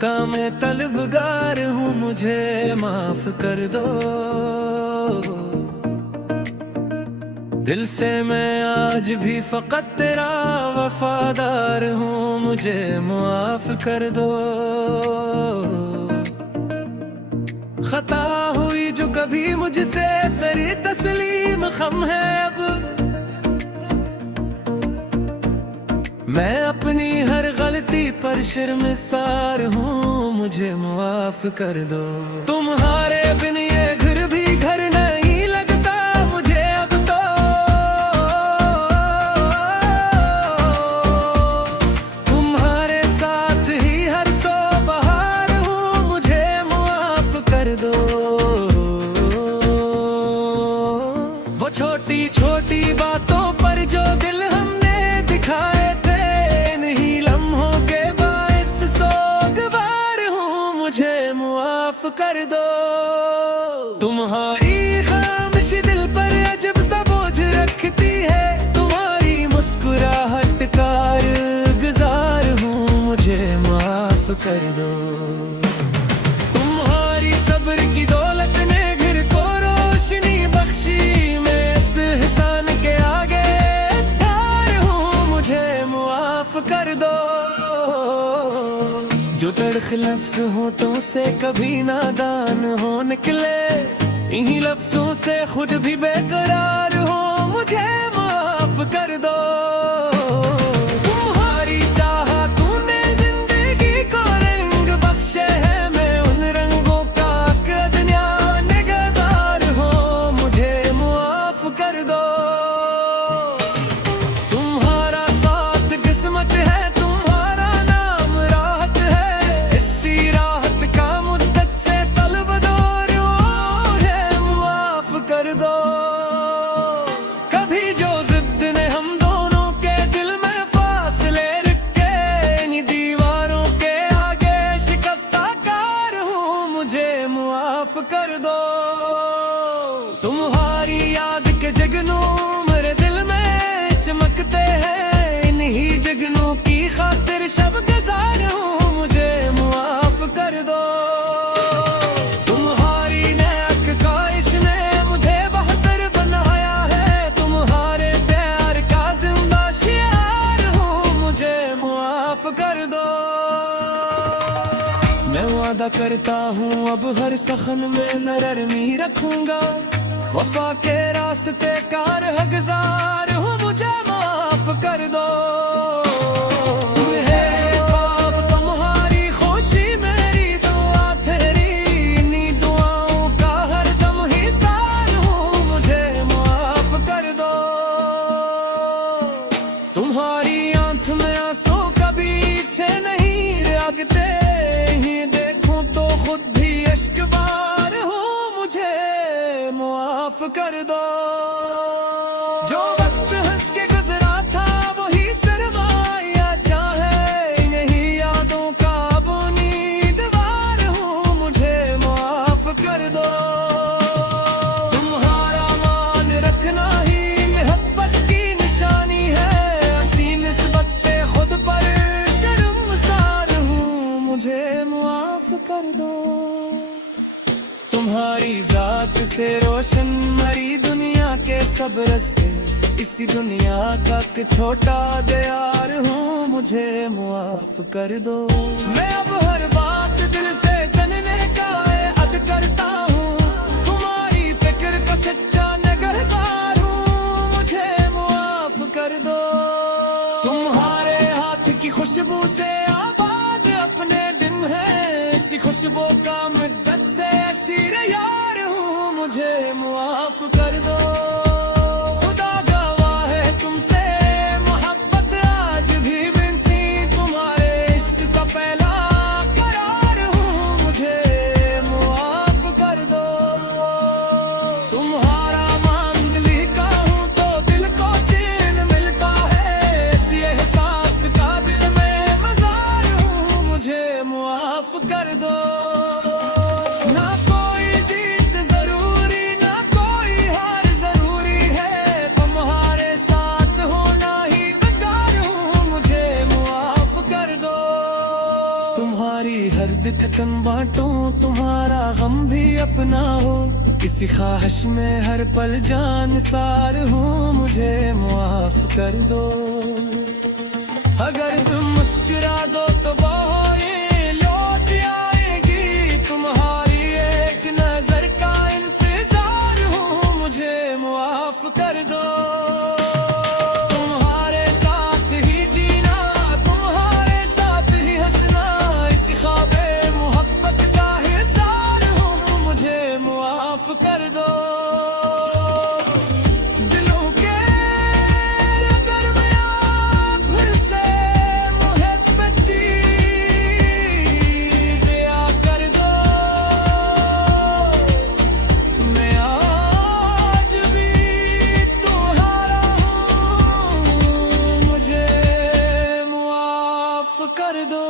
का मैं तलबगार हूँ, मुझे माफ कर दो। दिल से मैं आज भी फकत तेरा वफादार हूँ, मुझे माफ कर दो। खता हुई जो कभी मुझसे सरी तस्लीम खम है, अब मैं अपनी हर गलती पर शर्मिसार हूँ, मुझे माफ कर दो। तुम्हारे बिन ये घर भी घर नहीं लगता मुझे अब तो। तुम्हारे साथ ही हर सो बहार हूँ, मुझे माफ कर दो। वो छोटी छोटी बातों पर जो दिल हमने दिखाए, मुझे माफ कर दो। तुम्हारी खामोशी दिल पर अजब सा बोझ रखती है, तुम्हारी मुस्कुराहट कारगुजार हूँ, मुझे माफ कर दो। तुम्हारी सब्र की दौलत ने घर को रोशनी बख्शी, मैं इस एहसान के आगे ठार हूँ, मुझे माफ कर दो। जो तड़ख लफ्ज़ होठों से कभी नादान हो निकले, इन्हीं लफ्ज़ों से खुद भी बेकरार हो, मुझे माफ कर दो। तुम्हारी चाहा तूने जिंदगी को रंग बख्शे है, मैं उन रंगों का कदनिया निगहदार हो, मुझे माफ कर दो। तुम्हारा साथ किस्मत है, कभी जो जिद ने हम दोनों के दिल में फासले रखे, इन दीवारों के आगे शिकस्ताकार हूँ, मुझे माफ कर दो। तुम्हारी याद के जगनों मेरे दिल में चमकते हैं, इन्हीं जगनों की खातिर शब गुजार हूँ, मुझे माफ कर दो। कर दो। मैं वादा करता हूँ अब हर सखन में नरमी रखूंगा, वफा के रास्ते का राहगुजार हूँ, मुझे माफ कर दो। तुम्हारी खुशी मेरी दुआ तेरी, इन्हीं दुआओं का हर दम हिसार हूँ, मुझे माफ कर दो। तुम्हारी आंख में आंसू पीछे नहीं लगते, ही देखूं तो खुद भी अश्कबार हूँ, मुझे माफ कर दो। जो वक्त हंस के गुजरा था वही सरमाया चाहे, यही यादों का अब उम्मीदवार हूँ, मुझे माफ कर दो। तुम्हारा मान रखना ही मोहब्बत की निशानी है, हंसी निस्बत से खुद पर मुझे माफ कर दो। तुम्हारी जात से रोशन मरी दुनिया के सब रस्ते, इसी दुनिया का एक छोटा दयार हूँ, मुझे माफ कर दो। मैं अब हर बात दिल से सुनने का अद करता हूँ, तुम्हारी फिक्र का सच्चा निगहबार हूँ, मुझे माफ कर दो। तुम्हारे हाथ की खुशबू से खुशबू का मुद्दत से असीर यार हूँ, मुझे माफ कर दो। खुदा गवाह है तुमसे मोहब्बत आज भी बिनसी, तुम्हारे इश्क का पहला करार हूँ, मुझे माफ कर दो। तुम्हारा मांगली का हूँ तो दिल को चैन मिलता है, इसी एहसास का दिल में मजार हूँ, मुझे माफ कर दो। ना कोई जीत जरूरी, ना कोई हार जरूरी, बांटूं तुम्हारा गम भी अपना हो, किसी ख्वाहिश में हर पल जान सार हूँ, मुझे मुआफ कर दो। अगर तुम मुस्कुरा दो तो वो ये लौट आएगी, तुम्हारी एक नजर का इंतजार हूँ, मुझे मुआफ कर दो। तुम्हारे साथ ही जीना, तुम्हारे साथ ही हंसना, इसी ख्वाबे मोहब्बत का हिसार हूँ, मुझे मुआफ कर दो। कर दो।